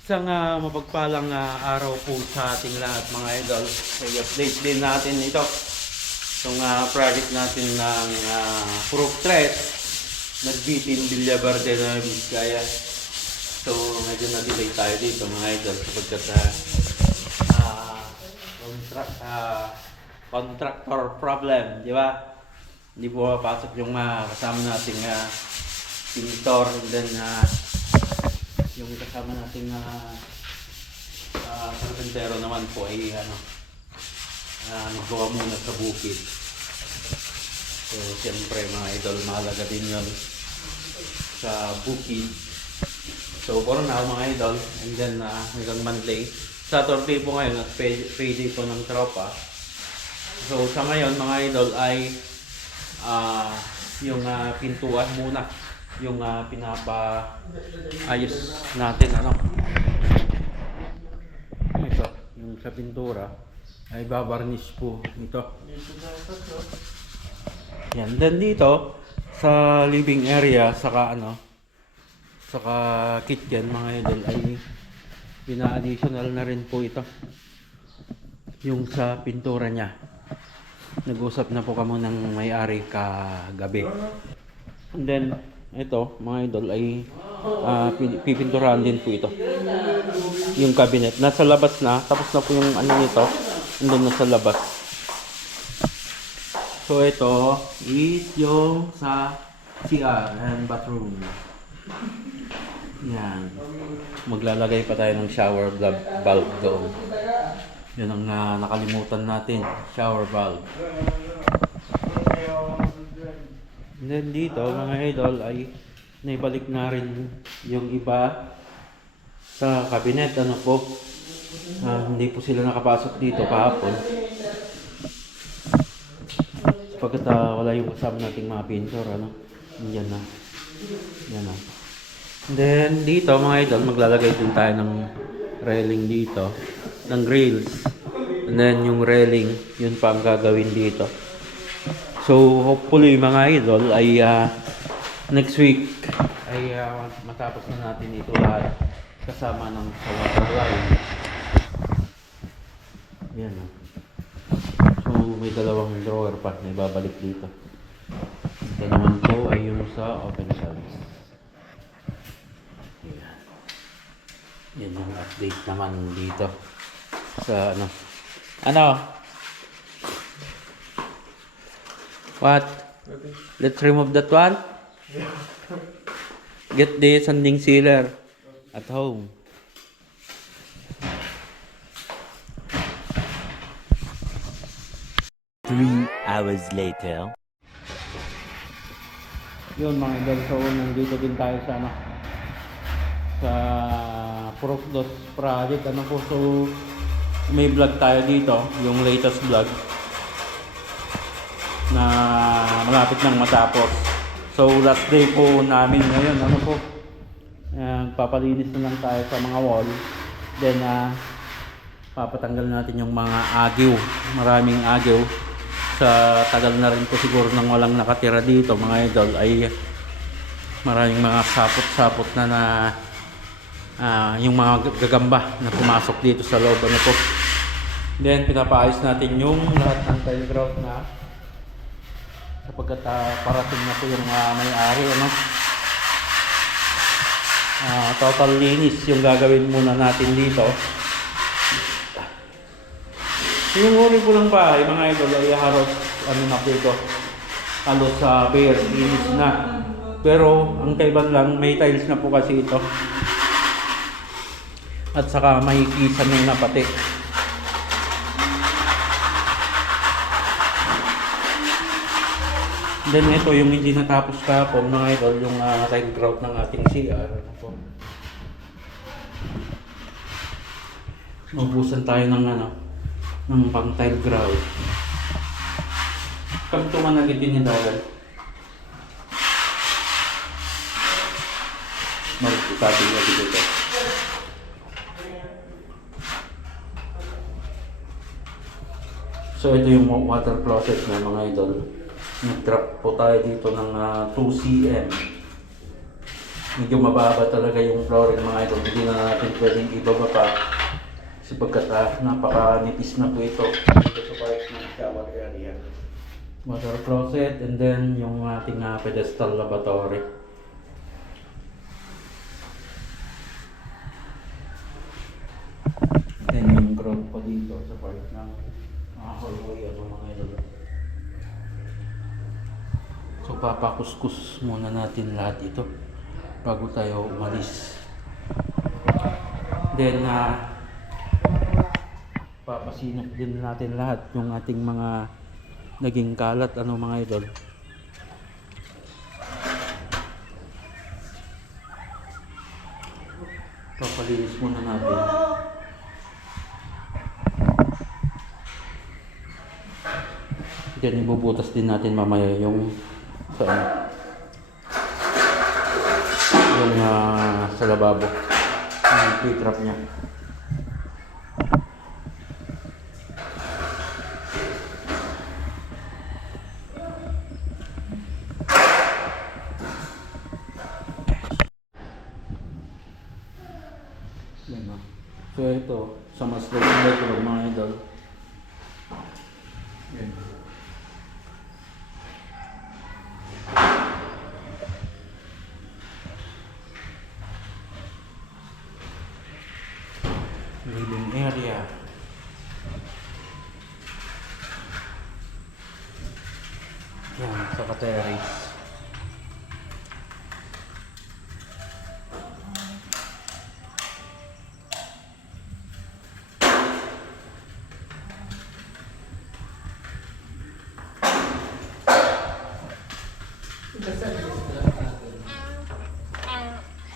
Isang mapagpalang araw po sa ating lahat mga idol. So, i-update din natin ito. Itong project natin ng Proof Threat nagbitin Villaberde na Vizcaya. So medyo na-delay tayo dito mga idol sapagkat contractor problem, di ba? Hindi po papasok yung kasama nating pintor, and then yung kasama nating karpentero naman po ay naggawa muna sa bukid. So siyempre mga idol, mahalaga din yun sa bukid. So for now mga idol, and then hanggang Monday, Saturday po ngayon at payday po ng tropa. So sa ngayon mga idol ay yung pintuan muna yung pinapaayos natin ito, yung sa pintura ay babarnish po ito. Yan, then dito sa living area saka saka kitchen mga idol ay pina-additional na rin po ito yung sa pintura niya. Nag-usap na po kami ng may-ari kagabi. And then ito mga idol ay pipinturahan din po ito yung cabinet. Nasa labas na, tapos na po yung nito, andun na sa labas. So ito is yung sa CR and bathroom. Yan. Maglalagay pa tayo ng shower valve doon. Yan ang nakalimutan natin, shower valve. And then dito mga idol ay naibalik na rin yung iba sa cabinet. Hindi po sila nakapasok dito kahapon pagkat wala yung kasama nating mga pintor. Yan na. And then dito mga idol, maglalagay din tayo ng railing dito, ng grills. And then yung railing, yun pa ang gagawin dito. So hopefully mga idol ay next week ay matapos na natin ito lahat kasama ng sa water line. Yan. So may dalawang drawer pa na ibabalik dito. Ito naman po ay yung sa open shelves. Yan yung update naman dito sa What? Okay. Let's remove that one. Get the sanding sealer at home. Three hours later. Yun mga idol, so nandito din tayo sa sa Proof Dos project. So may vlog tayo dito, yung latest vlog na malapit nang matapos. So last day po namin ngayon, papalinis na lang tayo sa mga wall. Then papatanggal natin yung mga agyo, maraming agyo. Sa tagal na rin po siguro nang walang nakatira dito mga idol ay maraming mga sapot-sapot na yung mga gagamba na pumasok dito sa loob Then pinapaayos natin yung lahat ng tile grout na sapagkat parating na po yung may-ari total linis yung gagawin muna natin dito. Yung uri po ng bahay mga idol ay halos halos bare linis na, pero ang kaiban lang may tiles na po kasi ito at saka may kisame na pati. Then ito yung hindi natapos kahapon mga idol, yung tile grout ng ating CR. Ubusan tayo ng pang tile grout. Kamtuman na gitin ni Dagan. Magpapati na dito. So ito yung water closet na mga idol. Nag-drop po tayo dito ng 2 cm. medyo mababa talaga yung flooring mga idol. Hindi na natin pwedeng ibaba pa. Sapagkat napakanipis na po ito. Dito sa part ng shower area. Water closet and then yung ating pedestal lavatory. Then yung ground pa dito sa part ng hallway mga idol. So papakuskus muna natin lahat ito bago tayo umalis. Then papasinop din natin lahat yung ating mga naging kalat mga idol. Papalinis muna natin. Then ibubutas din natin mamaya yung sa lababo. Yung p-trap niya. So ito, sa mas loob mga idol. Yan. Living area. Yan, sa terrace.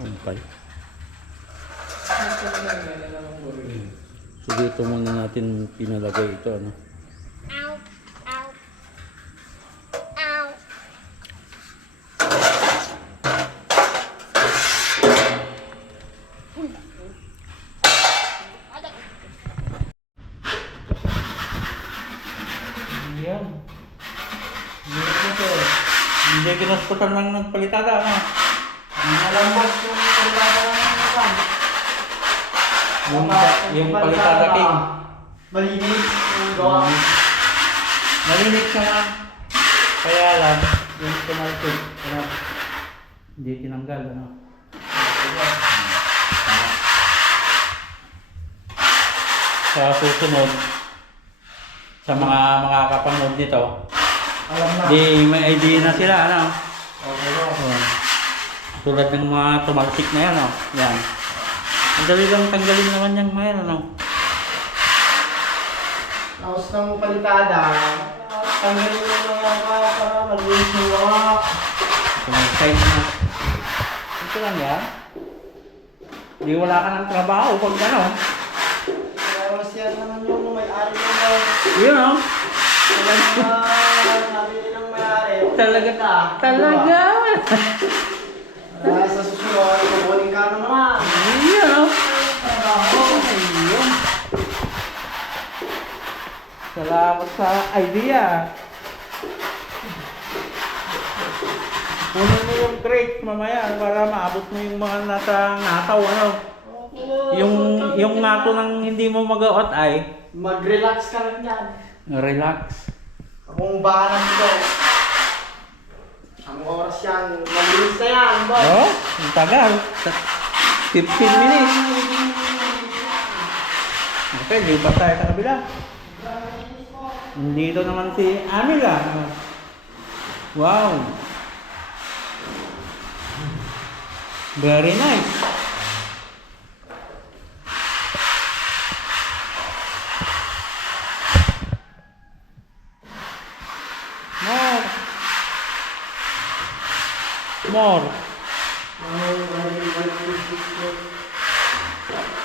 Okay. So dito muna natin pinalagay ito Yan. Hindi kinasputan lang ng palitada Malambot yung palitada ng kan. yung palitada king. Malinis yung gawa. Malinis naman. Kaya lang, yung tumalsig. Hindi tinanggal. Sa susunod, sa mga makakapanood nito, Alam na. may idea na sila, Okay po. Tulad ng mga tumalsik na yan, yan. Ang dali lang tanggalin naman yung mga yan, Tapos ng palitada, tanggalin mo mga para malinis yung gawa. Ito na yung side na. Ito lang yan. Hindi wala ka ng trabaho pag gano'n. Pero siya naman yung may-ari ng gawa. Yun, Nabili ng may-ari. Talaga. Sa susunod, kukunin ka na naman. Yun, Ayun. Salamat sa idea. Kunin mo yung crate mamaya para maabot mo yung mga nasa ngataw, Yung ngato nang hindi mo magaot ay Mag-relax ka lang yan. relax. Kung baka nandito. Ang oras yan, malinis na yan, boy. Ang tagal. 15 minutes. Okay, lipat tayo sa kabila. Dito naman si Amila. Wow. Very nice. More.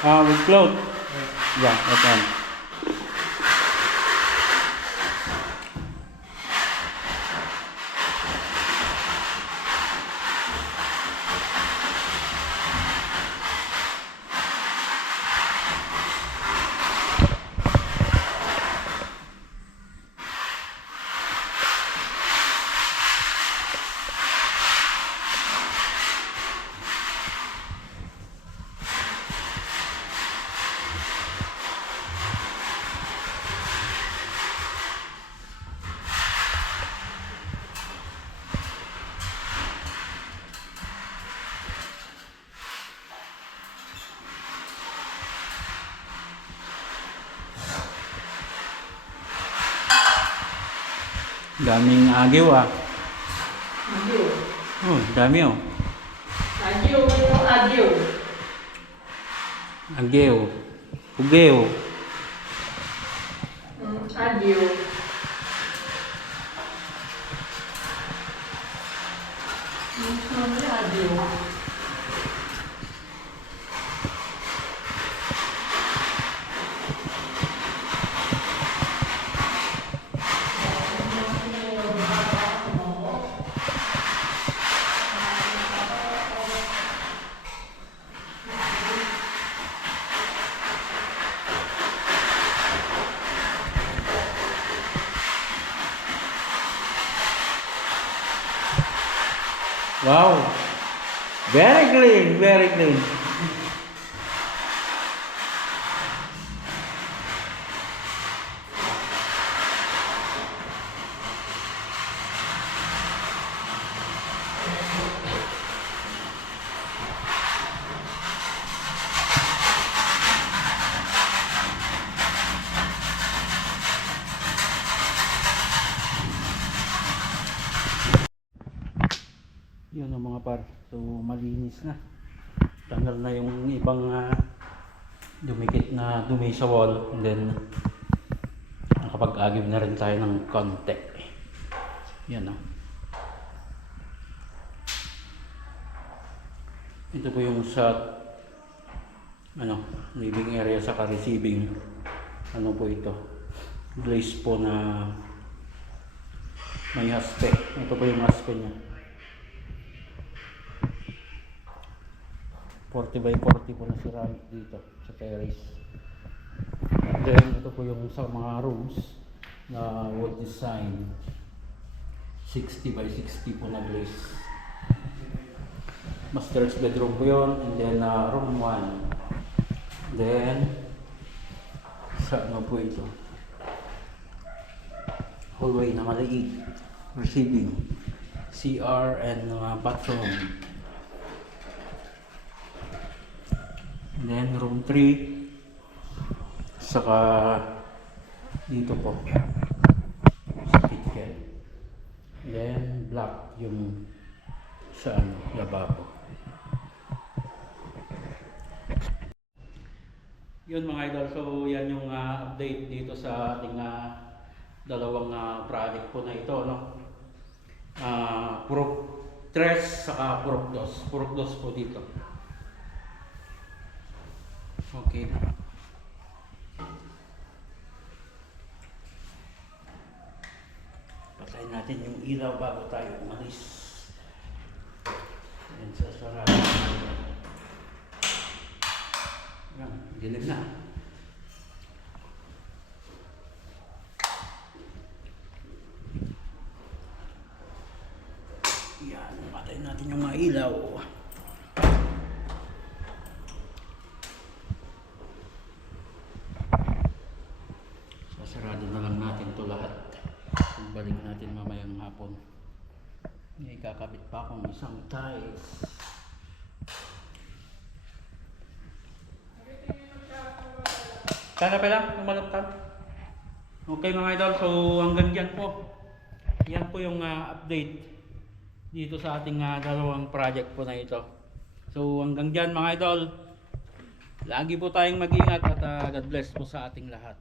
With cloth. Yeah, that one. Daming agiw ah. Agyo. Oh, dami oh. Agyo, ano agyo? Agiw. Ugiw. Agyo. Agyo. Wow. Very clean, very clean. Yun ang mga par. So malinis na. Tanggal na yung ibang dumikit na dumi sa wall. And then nakapag-agib na rin tayo ng konti. Yan oh. Ito po yung sa living area saka receiving. Ano po ito? Glaze po na may aspe. Ito po yung aspe niya. 40 by 40 po na ceramic dito sa terrace. Then ito po yung sa mga rooms na wood design. 60 by 60 po na glaze. Master's bedroom po yun. And then room 1. Then sa ano po ito? Hallway na maliit. Receiving. CR and bathroom. And then room 3 saka dito po sa kitchen. Then black yung sa lababo. Yun mga idol, so yan yung update dito sa ating dalawang project po na ito, no? Purok 3 saka purok 2. Purok 2 po dito. Okay na. Patayin natin yung ilaw bago tayo umalis. Yan, sasarado. Yan, dilim na. Yan, patayin natin yung mga ilaw. Sarado na lang natin to lahat. Balik natin mamayang hapon. May kakabit pa akong isang tiles. Sana pa lang, lumalagtag. Okay mga idol, so hanggang dyan po. Yan po yung update dito sa ating dalawang project po na ito. So hanggang dyan mga idol. Lagi po tayong mag-ingat at God bless po sa ating lahat.